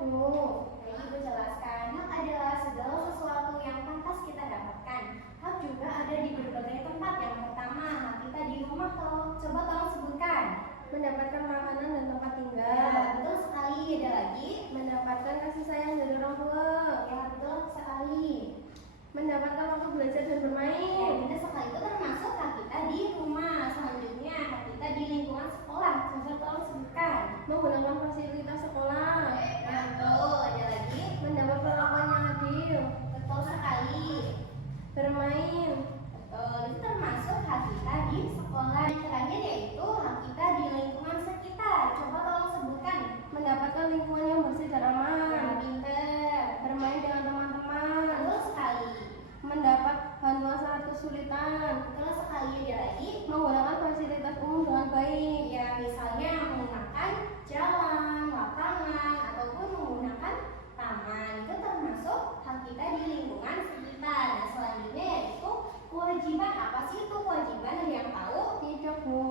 Bu. Baik, Ibu jelaskan. Hak adalah segala sesuatu yang pantas kita dapatkan. Hak juga ada di berbagai tempat. Yang pertama, hak kita di rumah. Coba tolong sebutkan. Mendapatkan makanan dan tempat tinggal. Ya, betul sekali. Ada lagi. Mendapatkan kasih sayang dari orang tua. Ya, betul sekali. Mendapatkan waktu belajar dan Ya, bermain. benar sekali. Itu termasuk hak kita di rumah. Selanjutnya, hak kita di lingkungan sekolah. Coba tolong sebutkan. Menggunakan fasilitas sekolah. Ya, betul. Ada lagi. Mendapat perlakuan yang adil. Betul sekali. Bermain. Betul, itu termasuk hak kita di sekolah. Yang terakhir yaitu hak kita di lingkungan sekitar. Coba tolong sebutkan. Mendapatkan lingkungan yang bersih dan aman. Yang pintar. Bermain dengan teman-teman. Betul sekali. Mendapat bantuan saat kesulitan. Betul sekali. Ada lagi. Menggunakan fasilitas umum dengan baik. Ya, misalnya menggunakan jalan, lapangan, ataupun menggunakan taman. Itu termasuk hak kita di lingkungan sekitar. Nah, selanjutnya yaitu kewajiban. Apa sih itu kewajiban? Ada yang tahu? Tidak, Bu.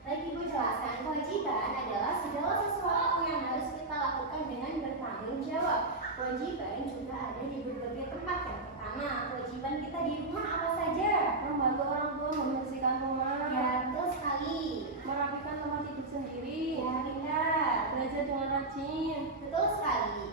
Baik, Ibu jelaskan. Kewajiban adalah segala sesuatu yang harus kita lakukan dengan bertanggung jawab. Kewajiban juga ada di berbagai tempat. Yang pertama, kewajiban kita di rumah apa saja? Membantu orang tua membersihkan rumah. Ya, betul sekali. Merapikan tempat tidur sendiri. Ya, benar. Belajar dengan rajin. Betul sekali.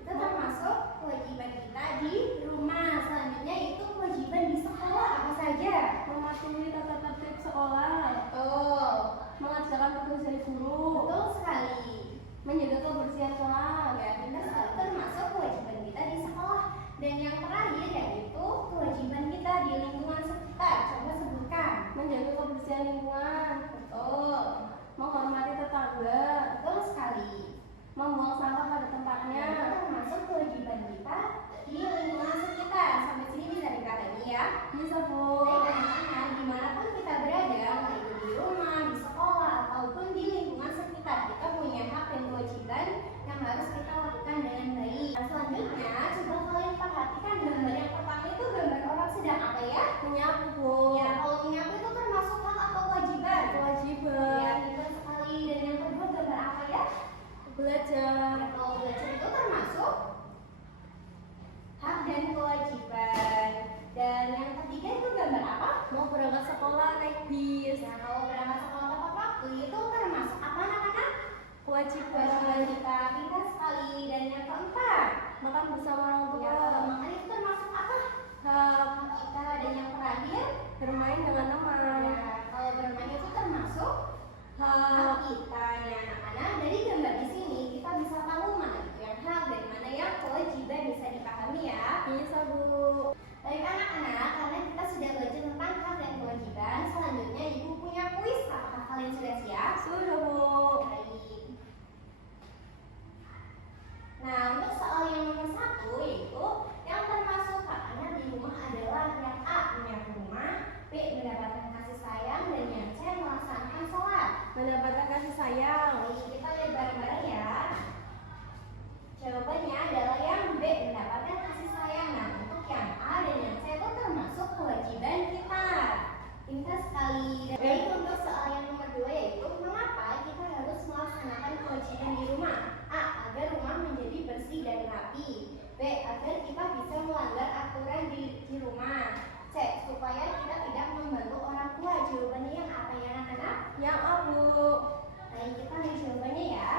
Itu termasuk kewajiban kita di rumah. Selanjutnya itu kewajiban di sekolah apa saja? Mematuhi tata tertib sekolah. Betul. Mengerjakan tugas dari guru. Betul sekali. Menjaga kebersihan kelas. Ya, benar sekali. Termasuk kewajiban kita di sekolah. Dan yang terakhir yaitu kewajiban kita di lingkungan sekitar. Coba sebutkan. Menjaga kebersihan lingkungan. Betul. Menghormati tetangga. Betul sekali. Membuang sampah pada tempatnya. Itu termasuk kewajiban kita di lingkungan sekitar. Sampai sini bisa dipahami ya. Bisa, Bu. Baik anak-anak, dimanapun kita berada, baik itu di rumah, di sekolah, ataupun di lingkungan sekitar, kita punya hak dan kewajiban yang harus kita lakukan dengan baik. Nah, selanjutnya, coba kalian perhatikan gambar yang pertama itu gambar orang sedang apa ya? Menyapu, Bu. Ya, kalau menyapu itu termasuk hak atau kewajiban? Kewajiban. Ya, betul sekali. Dan yang kedua gambar apa ya? Belajar. Ya, kalau belajar itu termasuk hak dan kewajiban. Dan yang ketiga itu gambar apa? Mau berangkat sekolah naik bis. Ya, kalau berangkat sekolah tepat waktu itu termasuk apa anak-anak? Kewajiban. Kewajiban kita, pintar sekali. Dan yang keempat, Makan bersama orang tua. ya kalau makan itu termasuk apa? Hak Hak kita. Dan yang terakhir, bermain dengan teman. ya kalau bermain itu termasuk hak Hak. kita. Ya anak-anak, dari gambar di sini kita bisa tahu mana itu yang hak dan mana yang kewajiban, bisa dipahami ya. Bisa, Bu. Baik anak-anak, karena kita sudah belajar tentang hak dan kewajiban, selanjutnya Ibu punya kuis. Apakah kalian sudah siap? Sudah, Bu. Baik. Nah, untuk soal yang nomor 1 yaitu yang termasuk hak anak di rumah adalah yang A, punya rumah, B, mendapatkan kasih sayang, dan yang C, melaksanakan sholat. Mendapatkan kasih sayang. Baik, kita lihat bareng-bareng ya. Jawabannya adalah yang B, mendapatkan kasih sayang. Nah, untuk yang A dan yang C itu termasuk kewajiban kita. Pintar sekali. Dan baik, untuk soal yang nomor 2 yaitu mengapa kita harus melaksanakan kewajiban di rumah? A, agar rumah menjadi bersih dan rapi. B, agar kita bisa melanggar aturan di rumah. C, supaya kita tidak membantu orang tua. Jawabannya yang apa ya anak-anak? Yang A, Bu. Baik, kita lihat jawabannya ya.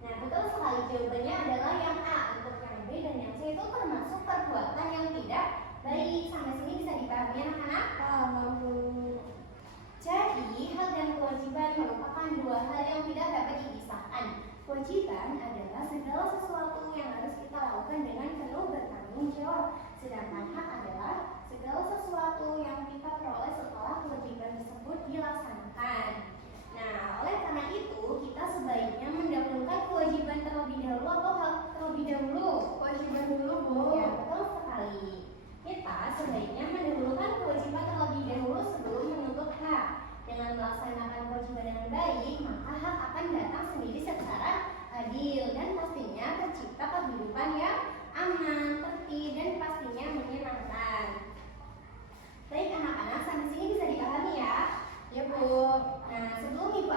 Nah, betul sekali, jawabannya adalah yang A. Untuk yang B dan yang C itu termasuk perbuatan yang tidak baik. Sampai sini bisa dipahami anak-anak? Paham, Bu. Jadi, hak dan kewajiban merupakan dua hal yang tidak dapat dipisahkan. Kewajiban adalah segala sesuatu yang harus kita lakukan dengan penuh bertanggung jawab. Sedangkan hak adalah segala sesuatu yang kita peroleh setelah kewajiban tersebut dilaksanakan. Nah, oleh karena itu, kita sebaiknya mendahulukan kewajiban terlebih dahulu atau hak terlebih dahulu. Kewajiban dulu, Bu. Ya, betul sekali. Kita sebaiknya mendahulukan kewajiban terlebih dahulu sebelum menuntut hak. Dengan melaksanakan kewajiban dengan baik, maka hak akan datang sendiri secara adil dan pastinya tercipta kehidupan yang aman, tertib, dan pastinya menyenangkan. Baik anak-anak, sampai sini bisa dipahami ya? Ya, Bu. Nah, sebelum Ibu